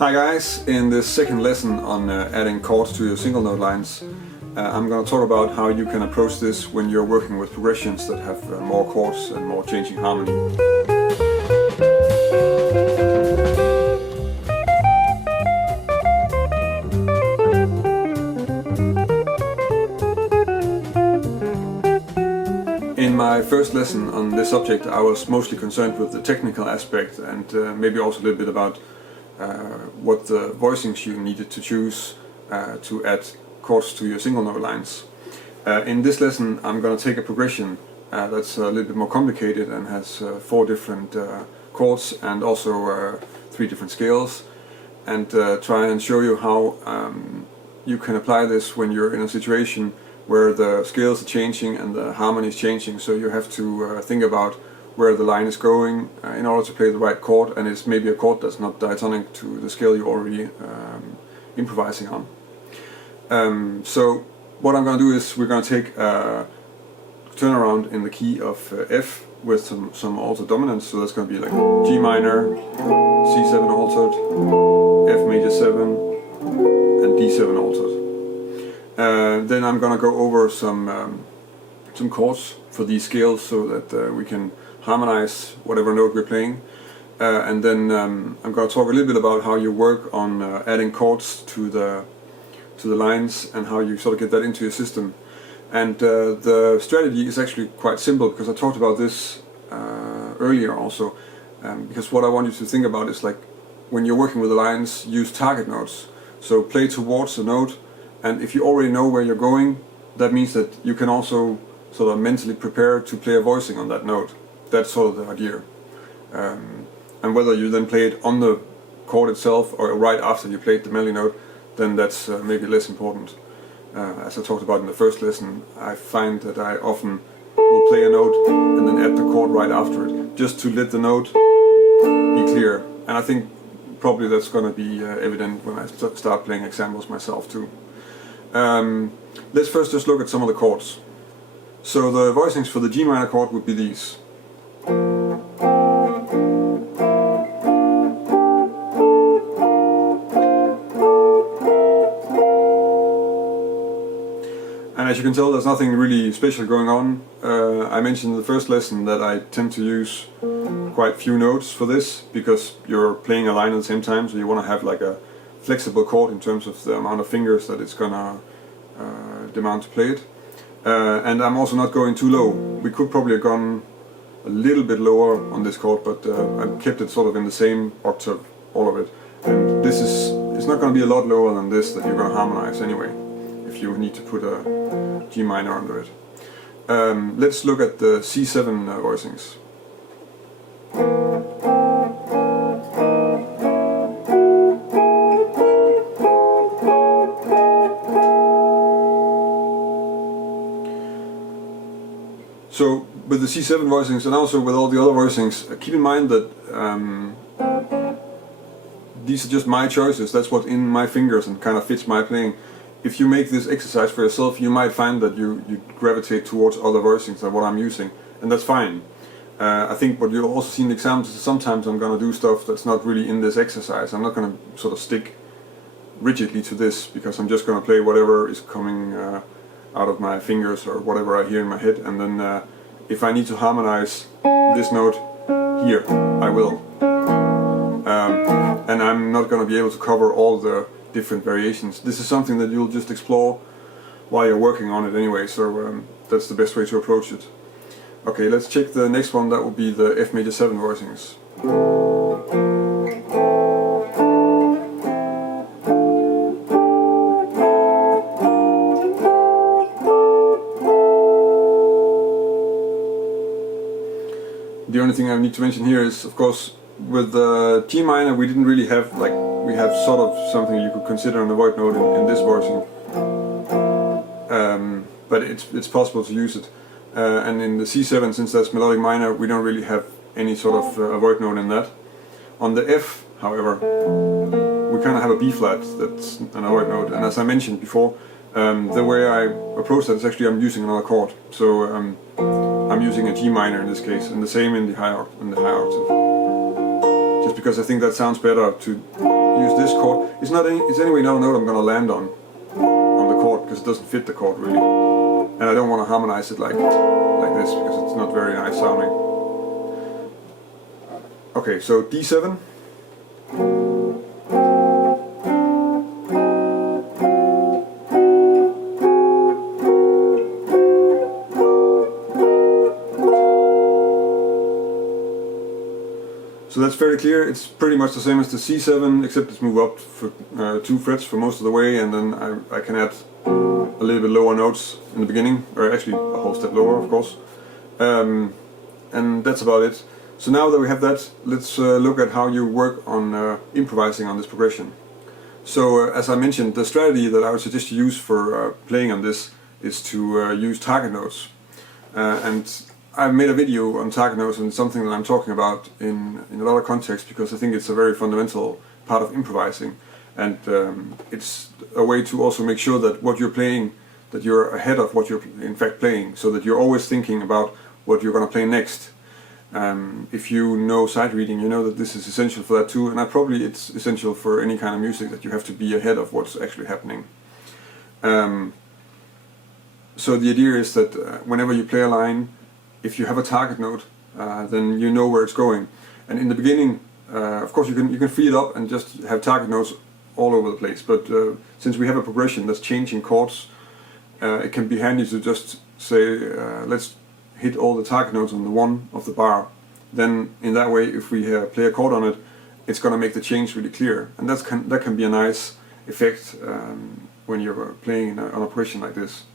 Hi guys, in this second lesson on adding chords to your single note lines, I'm going to talk about how you can approach this when you're working with progressions that have more chords and more changing harmony. In my first lesson on this subject I was mostly concerned with the technical aspect and maybe also a little bit about what the voicings you needed to choose to add chords to your single note lines. In this lesson I'm going to take a progression that's a little bit more complicated and has 4 different chords and also 3 different scales, and try and show you how you can apply this when you're in a situation where the scales are changing and the harmony is changing, so you have to think about where the line is going in order to play the right chord, and it's maybe a chord that's not diatonic to the scale you're already improvising on. So what I'm going to do is we're going to take a turnaround in the key of F with some altered dominants, so that's going to be like G minor, C7 altered, F major 7 and D7 altered. Then I'm going to go over some chords for these scales so that we can harmonize whatever note we're playing, and then I'm going to talk a little bit about how you work on adding chords to the lines and how you sort of get that into your system. And the strategy is actually quite simple, because I talked about this earlier also, because what I want you to think about is, like, when you're working with the lines, use target notes. So play towards the note, and if you already know where you're going, that means that you can also sort of mentally prepare to play a voicing on that note. That's sort of the idea. And whether you then play it on the chord itself or right after you played the melody note, then that's maybe less important. As I talked about in the first lesson, I find that I often will play a note and then add the chord right after it, just to let the note be clear. And I think probably that's going to be evident when I start playing examples myself too. Let's first just look at some of the chords. So the voicings for the G minor chord would be these. And as you can tell, there's nothing really special going on. I mentioned in the first lesson that I tend to use quite few notes for this, because you're playing a line at the same time, so you want to have like a flexible chord in terms of the amount of fingers that it's gonna demand to play it. And I'm also not going too low. We could probably have gone a little bit lower on this chord, but I kept it sort of in the same octave, all of it. And this is, it's not going to be a lot lower than this that you're going to harmonize anyway, if you need to put a G minor under it. Let's look at the C7 voicings. So with the C7 voicings and also with all the other voicings, keep in mind that these are just my choices. That's what's in my fingers and kind of fits my playing. If you make this exercise for yourself, you might find that you gravitate towards other voicings than what I'm using, and that's fine. I think what you'll also see in the examples is sometimes I'm going to do stuff that's not really in this exercise. I'm not going to sort of stick rigidly to this, because I'm just going to play whatever is coming out of my fingers or whatever I hear in my head, and then if I need to harmonize this note here, I will. And I'm not going to be able to cover all the different variations. This is something that you'll just explore while you're working on it anyway, so that's the best way to approach it. Okay, let's check the next one. That will be the F major 7 voicings. The only thing I need to mention here is, of course, with the G minor we didn't really have, like, we have sort of something you could consider an avoid note in this voicing, but it's possible to use it. And in the C7, since that's melodic minor, we don't really have any sort of avoid note in that. On the F, however, we kind of have a B flat that's an avoid note, and as I mentioned before, the way I approach that is actually I'm using another chord. So I'm using a G minor in this case, and the same in the high octave. Just because I think that sounds better to use this chord. It's anyway not a note I'm going to land on the chord, because it doesn't fit the chord really, and I don't want to harmonize it like this, because it's not very nice sounding. Okay, so D7. So that's very clear. It's pretty much the same as the C7, except it's moved up for 2 frets for most of the way, and then I can add a little bit lower notes in the beginning, or actually a whole step lower, of course. And that's about it. So now that we have that, let's look at how you work on improvising on this progression. So as I mentioned, the strategy that I would suggest you use for playing on this is to use target notes. And I've made a video on target notes, and it's something that I'm talking about in a lot of contexts, because I think it's a very fundamental part of improvising, and it's a way to also make sure that what you're playing, that you're ahead of what you're in fact playing, so that you're always thinking about what you're going to play next. If you know sight reading, you know that this is essential for that too, and it's essential for any kind of music, that you have to be ahead of what's actually happening. So the idea is that whenever you play a line, if you have a target note, then you know where it's going. And in the beginning, of course, you can free it up and just have target notes all over the place. But since we have a progression that's changing chords, it can be handy to just say, let's hit all the target notes on the 1 of the bar. Then in that way, if we play a chord on it, it's going to make the change really clear. And that can be a nice effect when you're playing on a progression like this.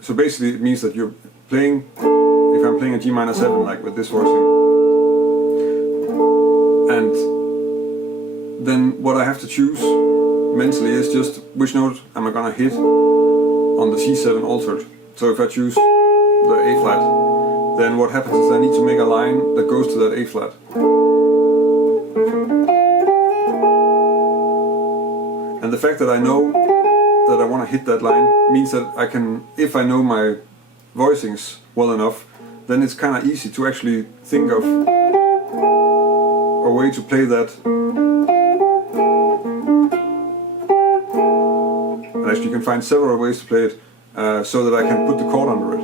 So basically it means that you're playing, if I'm playing a G minor 7 like with this voicing, and then what I have to choose mentally is just which note am I gonna hit on the C7 altered. So if I choose the A flat, then what happens is I need to make a line that goes to that A flat. And the fact that I know that I want to hit that line means that I can, if I know my voicings well enough, then it's kind of easy to actually think of a way to play that. And actually you can find several ways to play it so that I can put the chord under it.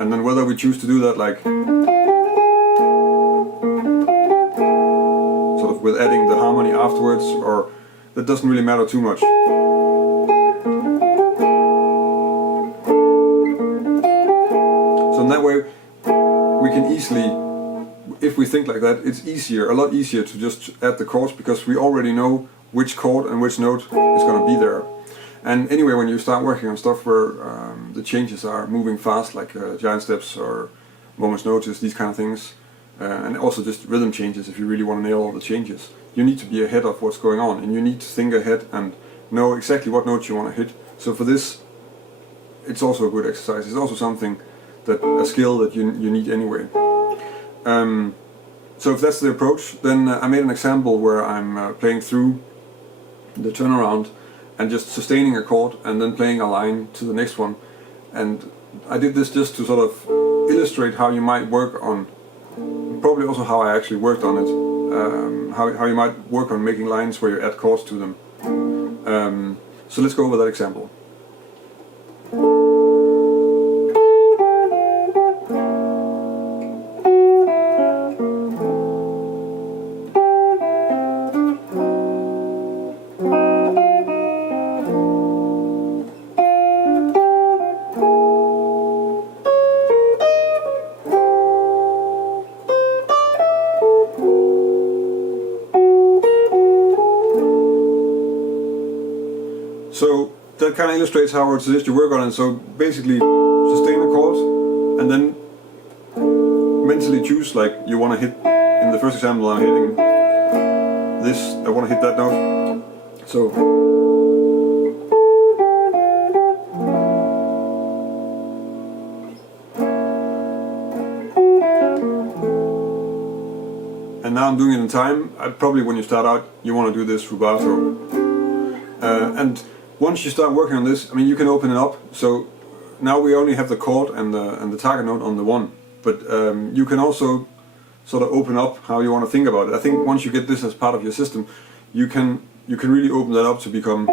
And then whether we choose to do that like sort of with adding the harmony afterwards, or that doesn't really matter too much. So in that way, we can easily, if we think like that, it's a lot easier to just add the chords, because we already know which chord and which note is going to be there. And anyway, when you start working on stuff where the changes are moving fast, like giant steps or moment's notice, these kind of things, and also just rhythm changes, if you really want to nail all the changes, you need to be ahead of what's going on, and you need to think ahead and know exactly what notes you want to hit. So for this, it's also a good exercise. It's also something a skill that you need anyway. So if that's the approach, then I made an example where I'm playing through the turnaround and just sustaining a chord and then playing a line to the next one. And I did this just to sort of illustrate how you might work on, probably also how I actually worked on it, how you might work on making lines where you add chords to them. So let's go over that example. So that kind of illustrates how I would suggest you work on it. So basically sustain a chord and then mentally choose, like, you want to hit, in the first example I'm hitting this, I want to hit that note. So and now I'm doing it in time. Probably when you start out you want to do this rubato. And once you start working on this, I mean, you can open it up. So now we only have the chord and the target note on the 1. but you can also sort of open up how you want to think about it. I think once you get this as part of your system, you can really open that up to become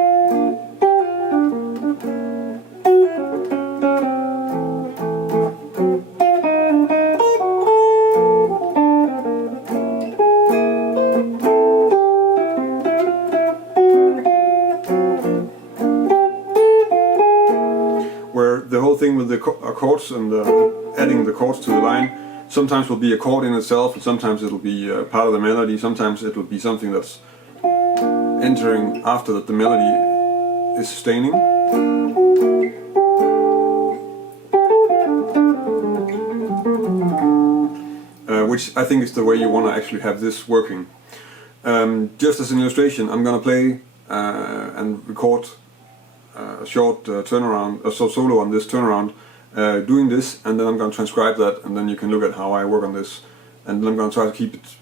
where the whole thing with the chords and adding the chords to the line sometimes will be a chord in itself, and sometimes it'll be part of the melody, sometimes it will be something that's entering after that the melody is sustaining. Which I think is the way you want to actually have this working. Just as an illustration, I'm going to play and record a short turnaround, a solo on this turnaround, doing this, and then I'm going to transcribe that, and then you can look at how I work on this, and then I'm going to try to keep it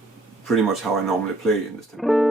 pretty much how I normally play in this tempo.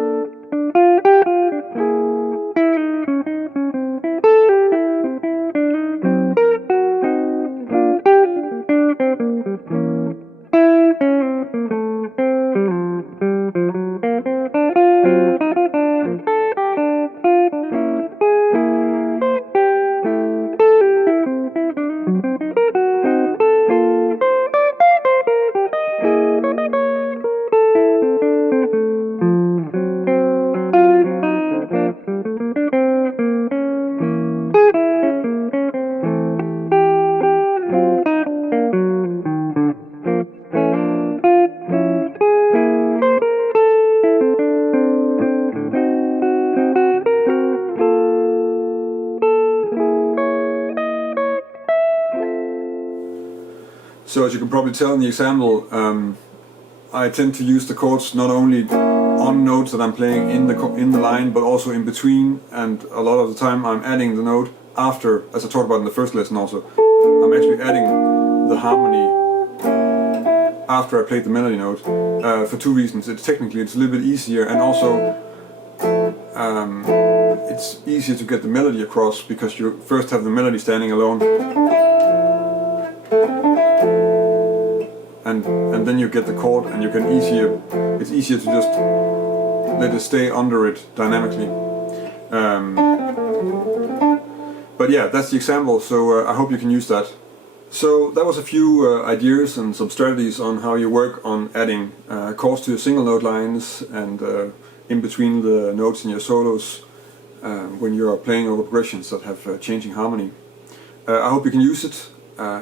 So as you can probably tell in the example, I tend to use the chords not only on notes that I'm playing in the line, but also in between, and a lot of the time I'm adding the note after, as I talked about in the first lesson also, I'm actually adding the harmony after I played the melody note, for two reasons. It's technically it's a little bit easier, and also it's easier to get the melody across because you first have the melody standing alone, and then you get the chord, and you can it's easier to just let it stay under it dynamically. But yeah, that's the example, so I hope you can use that. So that was a few ideas and some strategies on how you work on adding chords to your single note lines and in between the notes in your solos when you are playing over progressions that have changing harmony. I hope you can use it.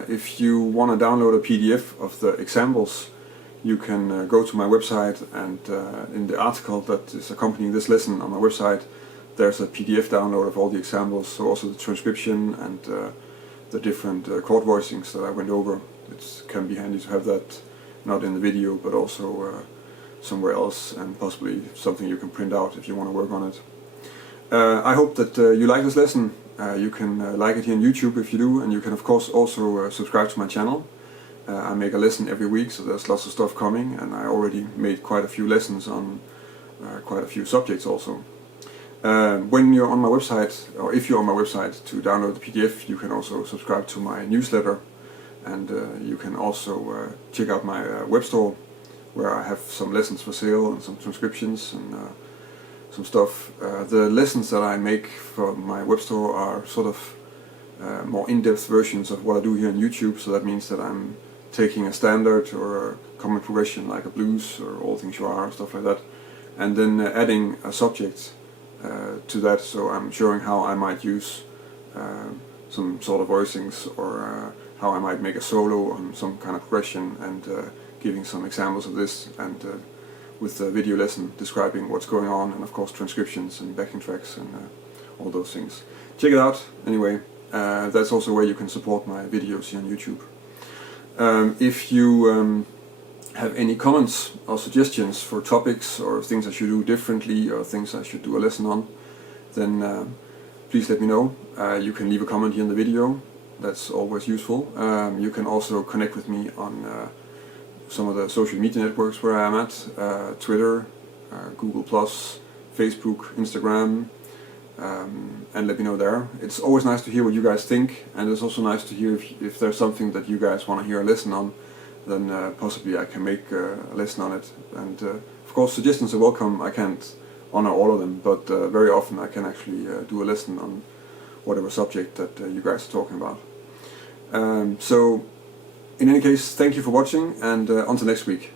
If you want to download a PDF of the examples, you can go to my website, and in the article that is accompanying this lesson on my website, there's a PDF download of all the examples, so also the transcription and the different chord voicings that I went over. It can be handy to have that, not in the video, but also somewhere else, and possibly something you can print out if you want to work on it. I hope that you like this lesson. You can like it here on YouTube if you do, and you can of course also subscribe to my channel. I make a lesson every week, so there's lots of stuff coming, and I already made quite a few lessons on quite a few subjects also. When you're on my website, or if you're on my website to download the PDF, you can also subscribe to my newsletter, and you can also check out my Webstore, where I have some lessons for sale and some transcriptions and some stuff. The lessons that I make for my Webstore are sort of more in-depth versions of what I do here on YouTube, so that means that I'm taking a standard or a common progression like a blues or All Things You Are, stuff like that, and then adding a subject to that, so I'm showing how I might use some sort of voicings, or how I might make a solo on some kind of progression, and giving some examples of this, and with the video lesson describing what's going on, and of course transcriptions and backing tracks and all those things. Check it out anyway. That's also where you can support my videos here on YouTube. If you have any comments or suggestions for topics or things I should do differently or things I should do a lesson on, then please let me know. You can leave a comment here in the video. That's always useful. You can also connect with me on some of the social media networks where I am at, Twitter, Google+, Facebook, Instagram, and let me know there. It's always nice to hear what you guys think, and it's also nice to hear if there's something that you guys want to hear a lesson on. then possibly I can make a lesson on it. And of course, suggestions are welcome. I can't honor all of them, but very often I can actually do a lesson on whatever subject that you guys are talking about. So in any case, thank you for watching, and until next week.